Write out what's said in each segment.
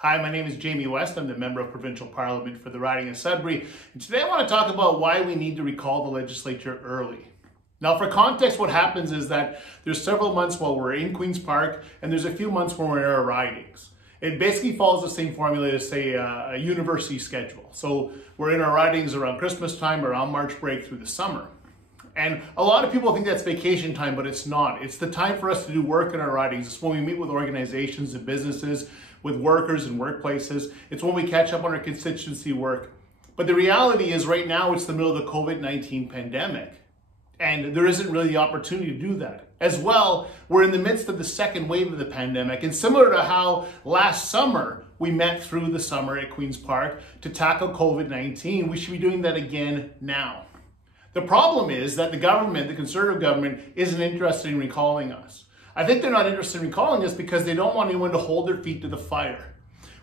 Hi, my name is Jamie West. I'm the Member of Provincial Parliament for the riding of Sudbury. And today I want to talk about why we need to recall the legislature early. Now, for context, what happens is that there's several months while we're in Queen's Park, and there's a few months when we're in our ridings. It basically follows the same formula as, say, a university schedule. So we're in our ridings around Christmas time, around March break through the summer. And a lot of people think that's vacation time, but it's not. It's the time for us to do work in our ridings. It's when we meet with organizations and businesses, with workers and workplaces. It's when we catch up on our constituency work. But the reality is right now it's the middle of the COVID-19 pandemic. And there isn't really the opportunity to do that. As well, we're in the midst of the second wave of the pandemic. And similar to how last summer we met through the summer at Queen's Park to tackle COVID-19, we should be doing that again now. The problem is that the government, the Conservative government, isn't interested in recalling us. I think they're not interested in recalling us because they don't want anyone to hold their feet to the fire.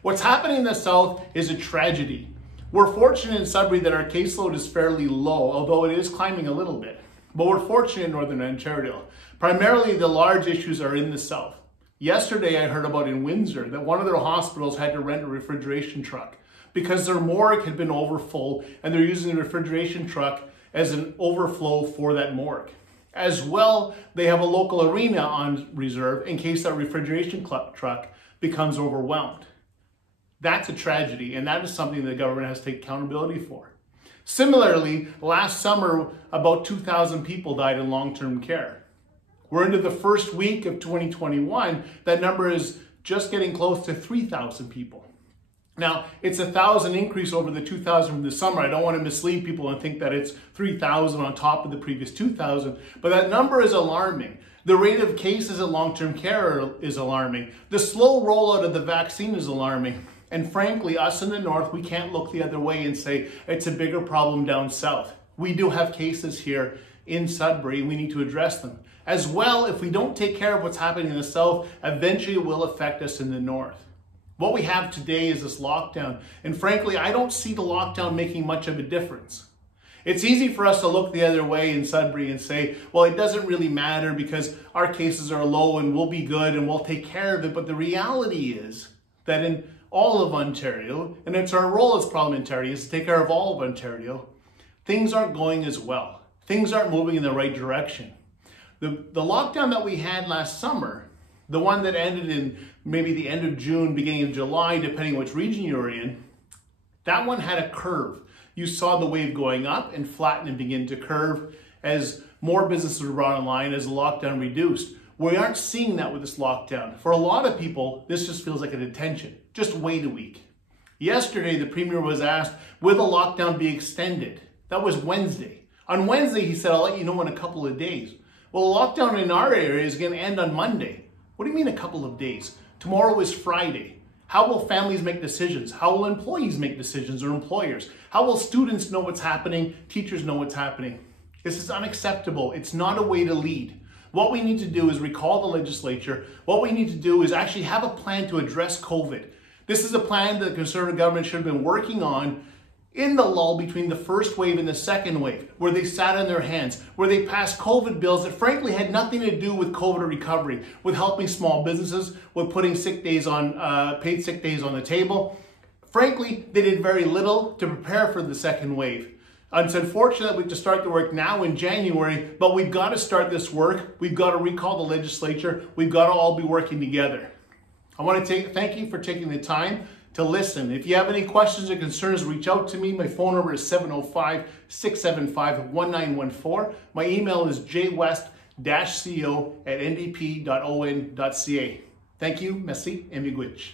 What's happening in the South is a tragedy. We're fortunate in Sudbury that our caseload is fairly low, although it is climbing a little bit. But we're fortunate in Northern Ontario. Primarily, the large issues are in the South. Yesterday, I heard about in Windsor that one of their hospitals had to rent a refrigeration truck because their morgue had been overfull and they're using the refrigeration truck as an overflow for that morgue. As well, they have a local arena on reserve in case that refrigeration truck becomes overwhelmed. That's a tragedy, and that is something the government has to take accountability for. Similarly, last summer, about 2,000 people died in long-term care. We're into the first week of 2021. That number is just getting close to 3,000 people. Now, it's 1,000 increase over the 2,000 from the summer. I don't want to mislead people and think that it's 3,000 on top of the previous 2,000, but that number is alarming. The rate of cases in long-term care is alarming. The slow rollout of the vaccine is alarming. And frankly, us in the North, we can't look the other way and say it's a bigger problem down South. We do have cases here in Sudbury, and we need to address them. As well, if we don't take care of what's happening in the South, eventually it will affect us in the North. What we have today is this lockdown, and frankly, I don't see the lockdown making much of a difference. It's easy for us to look the other way in Sudbury and say, well, it doesn't really matter because our cases are low and we'll be good and we'll take care of it. But the reality is that in all of Ontario, and it's our role as parliamentarians to take care of all of Ontario, things aren't going as well. Things aren't moving in the right direction. The lockdown that we had last summer, the one that ended in maybe the end of June, beginning of July, depending which region you're in, that one had a curve. You saw the wave going up and flatten and begin to curve as more businesses were brought online, as the lockdown reduced. We aren't seeing that with this lockdown. For a lot of people, this just feels like a detention. Just wait a week. Yesterday, the Premier was asked, will the lockdown be extended? That was Wednesday. On Wednesday, he said, I'll let you know in a couple of days. Well, the lockdown in our area is going to end on Monday. What do you mean a couple of days? Tomorrow is Friday. How will families make decisions? How will employees make decisions or employers? How will students know what's happening? Teachers know what's happening? This is unacceptable. It's not a way to lead. What we need to do is recall the legislature. What we need to do is actually have a plan to address COVID. This is a plan that the Conservative government should have been working on in the lull between the first wave and the second wave, where they sat on their hands, where they passed COVID bills that frankly had nothing to do with COVID recovery, with helping small businesses, with putting sick days on, paid sick days on the table. Frankly, they did very little to prepare for the second wave. It's unfortunate that we have to start the work now in January, but we've got to start this work. We've got to recall the legislature. We've got to all be working together. I want to thank you for taking the time to listen. If you have any questions or concerns, reach out to me. My phone number is 705-675-1914. My email is jwest-co@ndp.on.ca. Thank you, merci, et miigwech.